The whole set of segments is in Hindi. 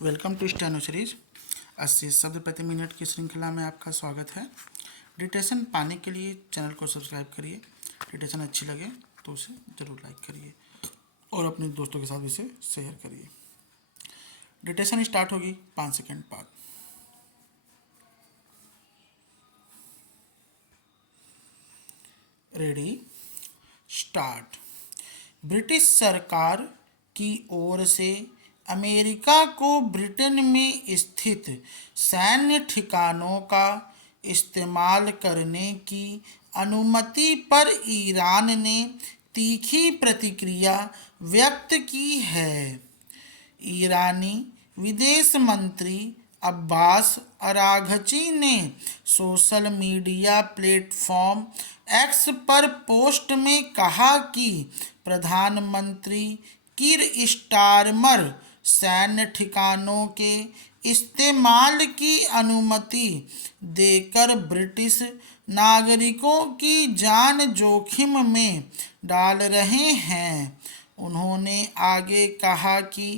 वेलकम टू स्टेनो सीरीज 80 शब्द प्रति मिनट की श्रृंखला में आपका स्वागत है। डिटेशन पाने के लिए चैनल को सब्सक्राइब करिए। डिटेशन अच्छी लगे तो उसे ज़रूर लाइक करिए और अपने दोस्तों के साथ इसे शेयर करिए। डिटेशन स्टार्ट होगी 5 सेकंड बाद। Ready start. ब्रिटिश सरकार की ओर से अमेरिका को ब्रिटेन में स्थित सैन्य ठिकानों का इस्तेमाल करने की अनुमति पर ईरान ने तीखी प्रतिक्रिया व्यक्त की है। ईरानी विदेश मंत्री अब्बास अराघची ने सोशल मीडिया प्लेटफॉर्म एक्स पर पोस्ट में कहा कि प्रधानमंत्री कीर स्टारमर सैन्य ठिकानों के इस्तेमाल की अनुमति देकर ब्रिटिश नागरिकों की जान जोखिम में डाल रहे हैं। उन्होंने आगे कहा कि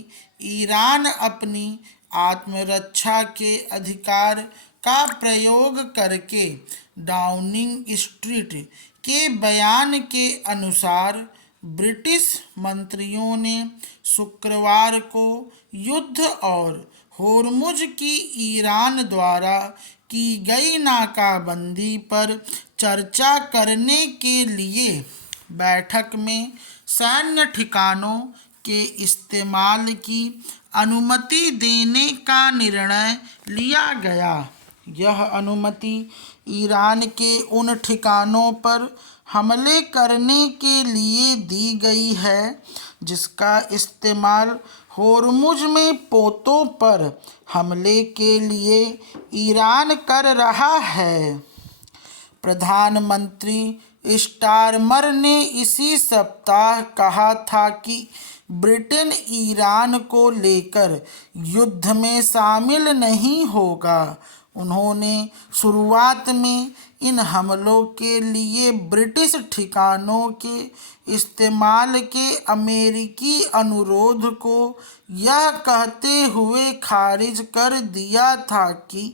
ईरान अपनी आत्मरक्षा के अधिकार का प्रयोग करके डाउनिंग स्ट्रीट के बयान के अनुसार ब्रिटिश मंत्रियों ने शुक्रवार को युद्ध और होर्मुज की ईरान द्वारा की गई नाकाबंदी पर चर्चा करने के लिए बैठक में सैन्य ठिकानों के इस्तेमाल की अनुमति देने का निर्णय लिया गया। यह अनुमति ईरान के उन ठिकानों पर हमले करने के लिए दी गई है जिसका इस्तेमाल होर्मुज में पोतों पर हमले के लिए ईरान कर रहा है। प्रधानमंत्री स्टारमर ने इसी सप्ताह कहा था कि ब्रिटेन ईरान को लेकर युद्ध में शामिल नहीं होगा। उन्होंने शुरुआत में इन हमलों के लिए ब्रिटिश ठिकानों के इस्तेमाल के अमेरिकी अनुरोध को यह कहते हुए खारिज कर दिया था कि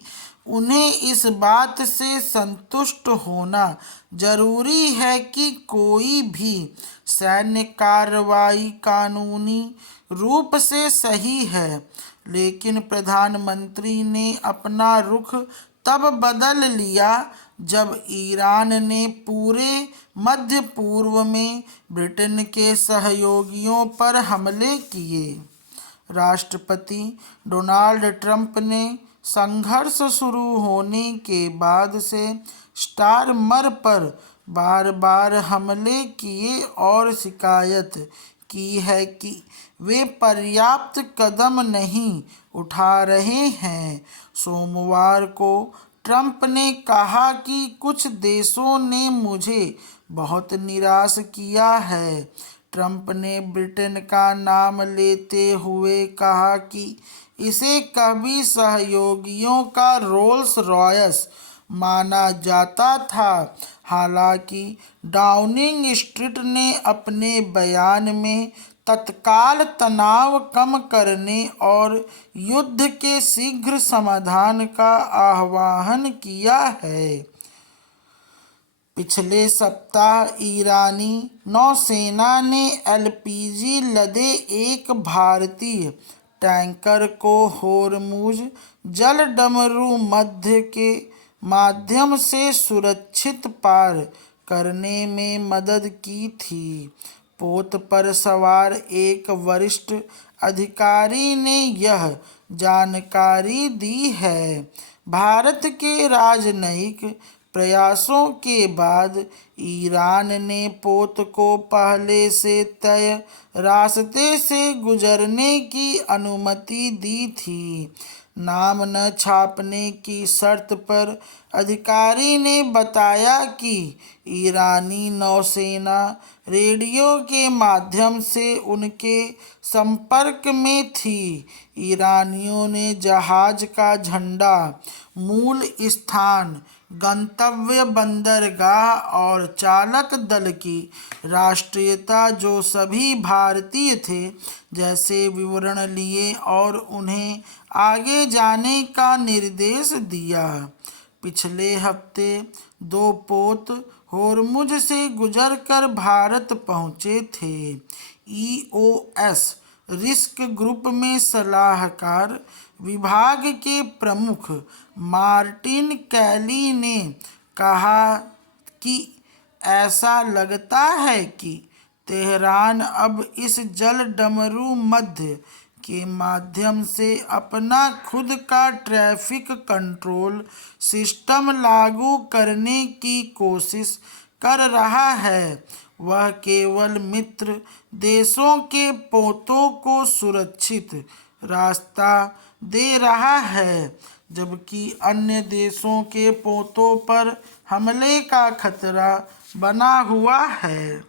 उन्हें इस बात से संतुष्ट होना जरूरी है कि कोई भी सैन्य कार्रवाई कानूनी रूप से सही है। लेकिन प्रधानमंत्री ने अपना रुख तब बदल लिया जब ईरान ने पूरे मध्य पूर्व में ब्रिटेन के सहयोगियों पर हमले किए। राष्ट्रपति डोनाल्ड ट्रंप ने संघर्ष शुरू होने के बाद से स्टारमर पर बार बार हमले किए और शिकायत की है कि वे पर्याप्त कदम नहीं उठा रहे हैं। सोमवार को ट्रंप ने कहा कि कुछ देशों ने मुझे बहुत निराश किया है। ट्रंप ने ब्रिटेन का नाम लेते हुए कहा कि इसे कभी सहयोगियों का रोल्स रॉयस माना जाता था। हालांकि डाउनिंग स्ट्रीट ने अपने बयान में तत्काल तनाव कम करने और युद्ध के शीघ्र समाधान का आह्वान किया है। पिछले सप्ताह ईरानी नौसेना ने एलपीजी लदे एक भारतीय टैंकर को होर्मुज जलडमरू मध्य के माध्यम से सुरक्षित पार करने में मदद की थी। पोत पर सवार एक वरिष्ठ अधिकारी ने यह जानकारी दी है। भारत के राजनयिक प्रयासों के बाद ईरान ने पोत को पहले से तय रास्ते से गुजरने की अनुमति दी थी। नाम न छापने की शर्त पर अधिकारी ने बताया कि ईरानी नौसेना रेडियो के माध्यम से उनके संपर्क में थी। ईरानियों ने जहाज का झंडा मूल स्थान गंतव्य बंदरगाह और चालक दल की राष्ट्रीयता जो सभी भारतीय थे जैसे विवरण लिए और उन्हें आगे जाने का निर्देश दिया। पिछले हफ्ते दो पोत होर्मुज से गुजरकर भारत पहुंचे थे। ईओएस रिस्क ग्रुप में सलाहकार विभाग के प्रमुख मार्टिन कैली ने कहा कि ऐसा लगता है कि तेहरान अब इस जल डमरू मध्य के माध्यम से अपना खुद का ट्रैफिक कंट्रोल सिस्टम लागू करने की कोशिश कर रहा है। वह केवल मित्र देशों के पोतों को सुरक्षित रास्ता दे रहा है जबकि अन्य देशों के पोतों पर हमले का खतरा बना हुआ है।